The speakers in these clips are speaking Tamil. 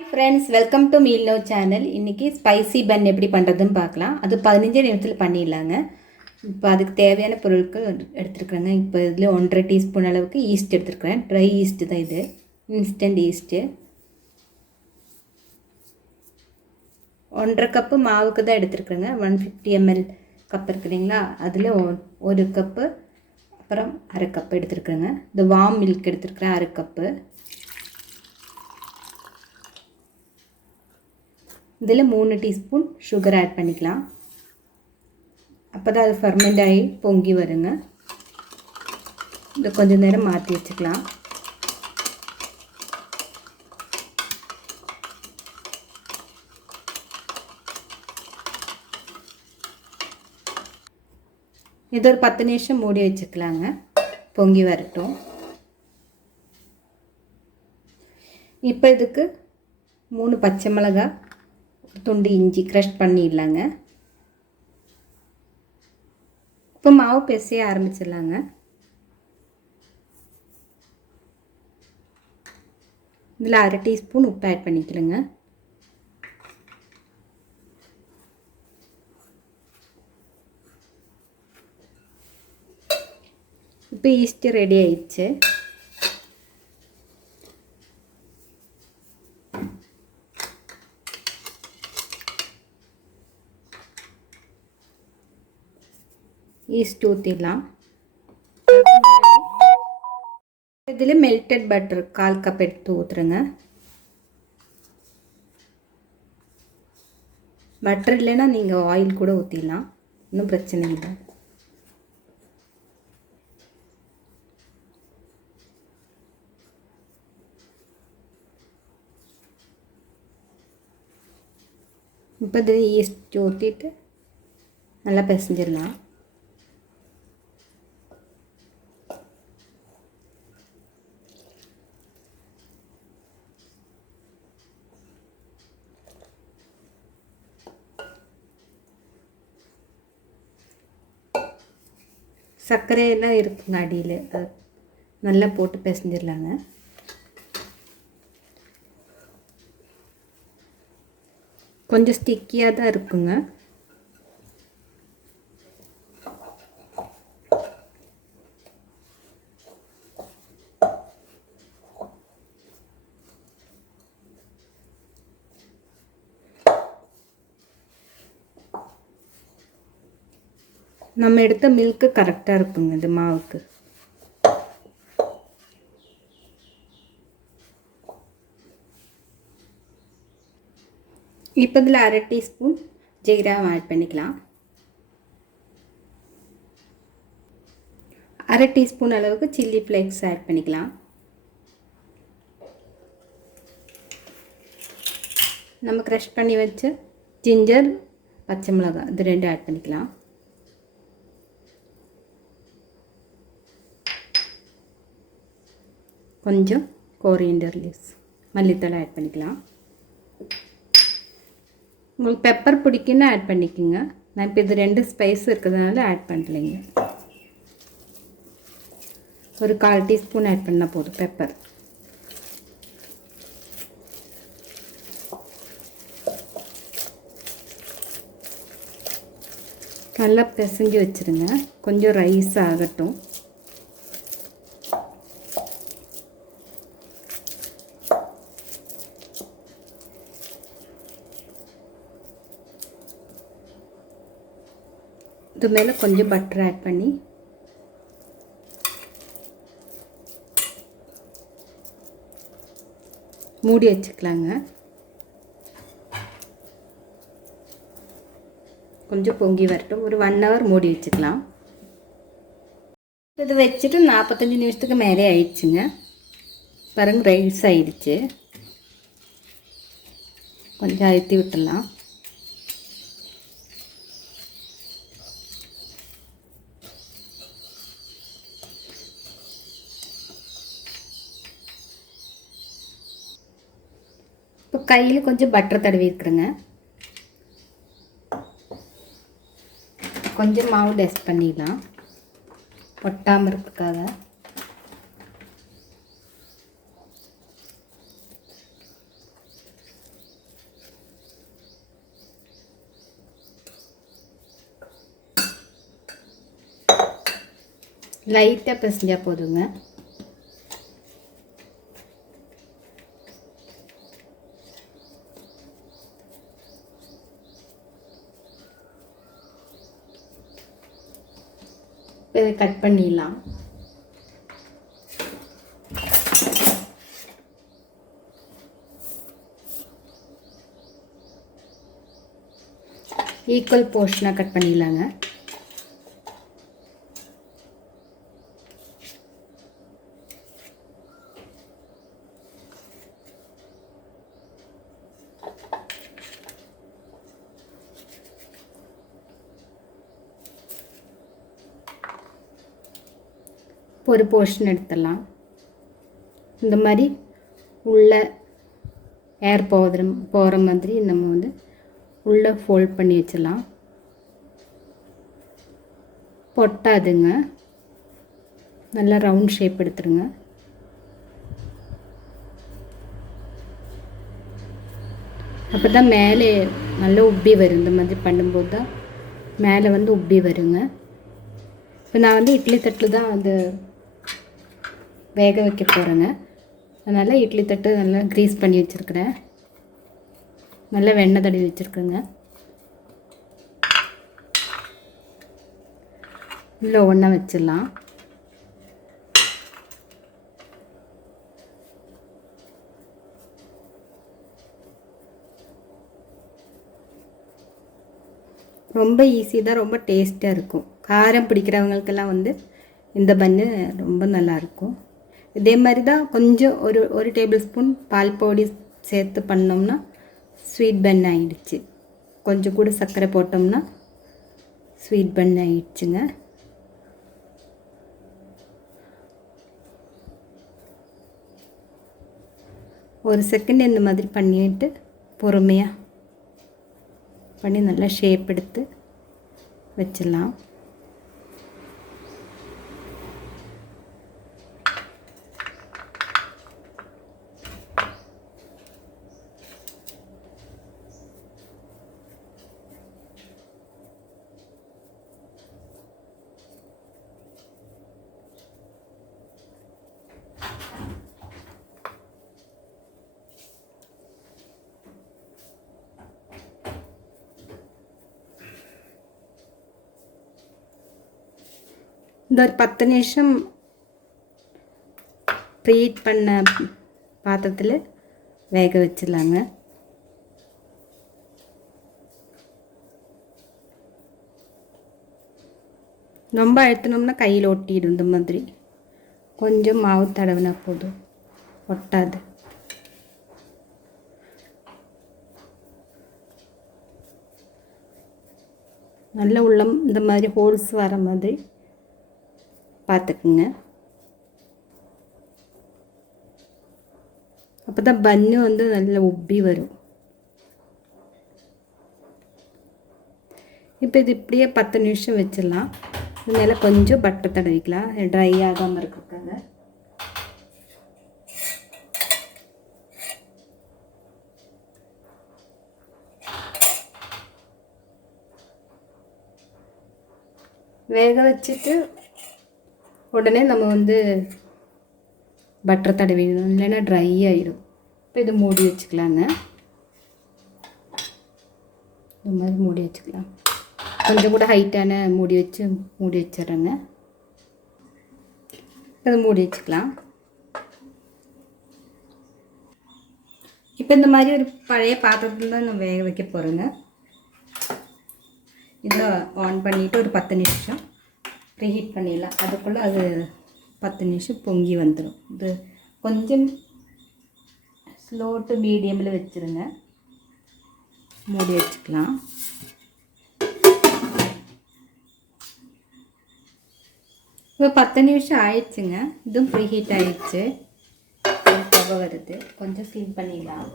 Friends, welcome to Meal Now channel. இன்னைக்கு ஸ்பைசி பன் எப்படி பண்ணுறதுன்னு பார்க்கலாம். அது 15 நிமிஷத்தில் பண்ணிடலாங்க. இப்போ அதுக்கு தேவையான பொருட்கள் எடுத்துருக்குறேங்க. இப்போ இதில் 1.5 டீஸ்பூன் அளவுக்கு ஈஸ்ட் எடுத்துருக்குறேன். ட்ரை ஈஸ்ட் தான் இது, இன்ஸ்டன்ட் ஈஸ்ட்டு. 1.5 கப்பு மாவுக்கு தான் எடுத்துருக்குறேங்க. 150 ml கப் இருக்கு இல்லைங்களா, அதில் 1 கப்பு, அப்புறம் அரை கப்பு எடுத்துருக்குறேங்க. இந்த வார்ம் மில்க் எடுத்துருக்குறேன் அரை கப்பு. இதில் 3 டீஸ்பூன் சுகர் ஆட் பண்ணிக்கலாம். அப்போ தான் அது ஃபர்மெண்ட் ஆகி பொங்கி வருங்க. இதை கொஞ்சம் நேரம் மாற்றி வச்சுக்கலாம். இது ஒரு 10 நிமிஷம் மூடி வச்சுக்கலாங்க, பொங்கி வரட்டும். இப்போ இதுக்கு 3 பச்சை மிளகாய், துண்டு இஞ்சி க்ரஷ் பண்ணிடலாங்க. இப்போ மாவு பிசைய ஆரம்பிச்சிடலாங்க. இதில் அரை டீஸ்பூன் உப்பு ஆட் பண்ணிக்கலுங்க. இப்போ ஈஸ்ட் ரெடி ஆயிடுச்சு. ஈஸ்ட் ஊற்றிடலாம். இதில் மெல்டட் பட்டர் 1/4 கப் எடுத்து ஊற்றுருங்க. பட்டர் இல்லைன்னா நீங்கள் ஆயில் கூட ஊற்றிடலாம், ஒன்றும் பிரச்சனை இல்லை. இப்போ இதில் ஈஸ்ட் ஊற்றிட்டு நல்லா பிசைஞ்சிடலாம். சர்க்கரையெல்லாம் இருக்குங்க அடியில், அது நல்லா போட்டு பிசைஞ்சிடலாங்க. கொஞ்சம் ஸ்டிக்கியாக தான் இருக்குங்க. நம்ம எடுத்த மில்க்கு கரெக்டாக இருக்குங்க இது மாவுக்கு. இப்போ இதில் அரை டீஸ்பூன் ஜீரகம் ஆட் பண்ணிக்கலாம். அரை டீஸ்பூன் அளவுக்கு சில்லி ஃப்ளேக்ஸ் ஆட் பண்ணிக்கலாம். நம்ம க்ரஷ் பண்ணி வச்ச ஜிஞ்சர், பச்சை மிளகாய் இது 2 ஆட் பண்ணிக்கலாம். கொஞ்சம் கோரியண்டர் லீவ்ஸ், மல்லித்தலை ஆட் பண்ணிக்கலாம். உங்களுக்கு பெப்பர் பிடிக்குன்னா ஆட் பண்ணிக்கோங்க. நான் இப்போ இது 2 ஸ்பைஸ் இருக்கிறதுனால ஆட் பண்ணலைங்க. ஒரு 1/4 டீஸ்பூன் ஆட் பண்ணால் போதும் பெப்பர். நல்லா பிசைஞ்சு வச்சுருங்க. கொஞ்சம் ரைஸ் ஆகட்டும். இது மேலே கொஞ்சம் பட்டர் ஆட் பண்ணி மூடி வச்சுக்கலாங்க. கொஞ்சம் பொங்கி வரட்டும். ஒரு 1 hour மூடி வச்சுக்கலாம். இது வச்சுட்டு 45 நிமிஷத்துக்கு மேலே ஆயிடுச்சுங்க. பாருங்க ரைஸ் ஆயிடுச்சு. கொஞ்சம் அழுத்தி விட்டுடலாம். இப்போ கையில் கொஞ்சம் பட்டர் தடவி இருக்கிறேங்க. கொஞ்சம் மாவு டஸ்ட் பண்ணிடலாம் ஒட்டாமல் இருக்கிறதுக்காக. லைட்டாக பிசைஞ்சால் போதுங்க. இதை கட் பண்ணிடலாம். ஈக்குவல் போர்ஷனாக கட் பண்ணிடலாங்க. ஒரு போர்ஷன் எடுத்துடலாம். இந்த மாதிரி உள்ள ஏர் போகிற மாதிரி நம்ம வந்து உள்ளே ஃபோல்ட் பண்ணி வச்சிடலாம். பொட்டாதுங்க. நல்லா ரவுண்ட் ஷேப் எடுத்துருங்க. அப்போ தான் மேலே நல்லா உப்பி வரும். இந்த மாதிரி பண்ணும்போது தான் மேலே வந்து உப்பி வருங்க. இப்போ நான் வந்து இட்லி தட்டில் தான் அது வேக வைக்க போகிறேங்க. அதனால் இட்லி தட்டு நல்லா க்ரீஸ் பண்ணி வச்சுருக்கிறேன். நல்லா வெண்ணெய் தடவி வச்சுருக்கேங்க. இல்லை ஒன்றா வச்சிடலாம். ரொம்ப ஈஸி தான், ரொம்ப டேஸ்ட்டாக இருக்கும். காரம் பிடிக்கிறவங்களுக்கெல்லாம் வந்து இந்த பன்னு ரொம்ப நல்லாயிருக்கும். இதே மாதிரி தான் கொஞ்சம் ஒரு டேபிள் ஸ்பூன் பால் பொடி சேர்த்து பண்ணோம்னா ஸ்வீட் பன் ஆகிடுச்சு. கொஞ்சம் கூட சர்க்கரை போட்டோம்னா ஸ்வீட் பன் ஆகிடுச்சுங்க. ஒரு செகண்ட் இந்த மாதிரி பண்ணிவிட்டு பொறுமையாக பண்ணி நல்லா ஷேப் எடுத்து வச்சிடலாம். இந்த ஒரு 10 நிமிஷம் ப்ரீஹீட் பண்ண பாத்திரத்தில் வேக வச்சிடலாங்க. ரொம்ப அழுத்தினோம்னா கையில் ஒட்டிடும். இந்த மாதிரி கொஞ்சம் மாவு தடவினா போதும், ஒட்டாது. நல்ல உள்ளம் இந்த மாதிரி ஹோல்ஸ் வர மாதிரி பார்த்துக்குங்க. அப்போ தான் பன்னு வந்து நல்ல உப்பி வரும். இப்போ இது இப்படியே 10 நிமிஷம் வச்சிடலாம். இது மேலே கொஞ்சம் பட்டர் தடவிக்கலாம், ட்ரை ஆகாமல் இருக்கிறதுக்காக. வேக வச்சுட்டு உடனே நம்ம வந்து பட்டர் தடவிடணும், இல்லைன்னா ட்ரை ஆகிடும். இப்போ இது மூடி வச்சுக்கலாங்க. இந்த மாதிரி மூடி வச்சுக்கலாம். கொஞ்சம் கூட ஹைட்டான மூடி வச்சிட்றேங்க. இது மூடி வச்சுக்கலாம். இப்போ இந்த மாதிரி ஒரு பழைய பாத்திரத்தில் தான் நான் வேக வைக்க போகிறேங்க. இதை ஆன் பண்ணிவிட்டு ஒரு 10 நிமிஷம் ப்ரீஹீட் பண்ணிடலாம். அதுக்குள்ளே அது 10 நிமிஷம் பொங்கி வந்துடும். இது கொஞ்சம் ஸ்லோ டு மீடியமில் வச்சுருங்க. மூடி வச்சுக்கலாம். இப்போ 10 நிமிஷம் ஆயிடுச்சுங்க. இதுவும் ப்ரீஹீட் ஆயிடுச்சு. புகை வருது. கொஞ்சம் ஸ்லிம் பண்ணிடலாம்.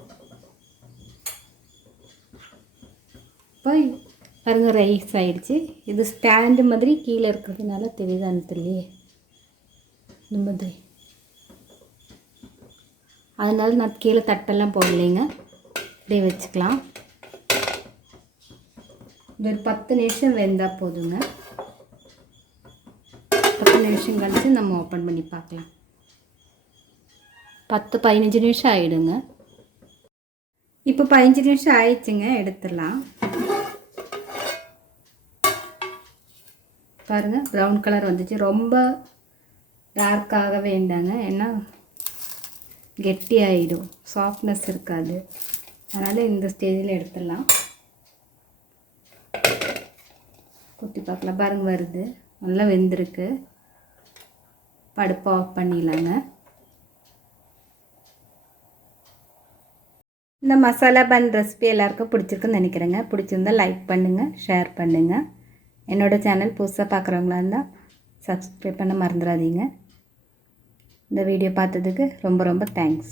இப்போ பாருங்க, ரைஸ் ஆகிடுச்சு. இது ஸ்டாண்டு மாதிரி கீழே இருக்கிறதுனால தெரியுதான்னு தெரியலையே, இந்த மாதிரி. அதனால நான் கீழே தட்டெல்லாம் போடலைங்க, இப்படியே வச்சுக்கலாம். இது ஒரு 10 நிமிஷம் வெந்தால் போதுங்க. 10 4 நிமிஷம் கழித்து நம்ம ஓப்பன் பண்ணி பார்க்கலாம். 10-15 நிமிஷம் ஆகிடுங்க. இப்போ 15 நிமிஷம் ஆயிடுச்சுங்க, எடுத்துடலாம். பாருங்கள் ப்ரௌன் கலர் வந்துச்சு. ரொம்ப டார்க்காக வேண்டாங்க, ஏன்னா கெட்டி ஆகிடும், சாஃப்ட்னஸ் இருக்காது. அதனால் இந்த ஸ்டேஜில் எடுத்துடலாம். குத்தி பார்க்கலாம். பாருங்கள் வருது, நல்லா வெந்திருக்கு. அடுப்பை ஆஃப் பண்ணிடலாங்க. இந்த மசாலா பன் ரெசிபி எல்லாருக்கும் பிடிச்சிருக்குன்னு நினைக்கிறேங்க. பிடிச்சிருந்தால் லைக் பண்ணுங்கள், ஷேர் பண்ணுங்கள். என்னோடய சேனல் புதுசாக பார்க்குறவங்களா இருந்தால் சப்ஸ்கிரைப் பண்ண மறந்துடாதீங்க. இந்த வீடியோ பார்த்ததுக்கு ரொம்ப ரொம்ப தேங்க்ஸ்.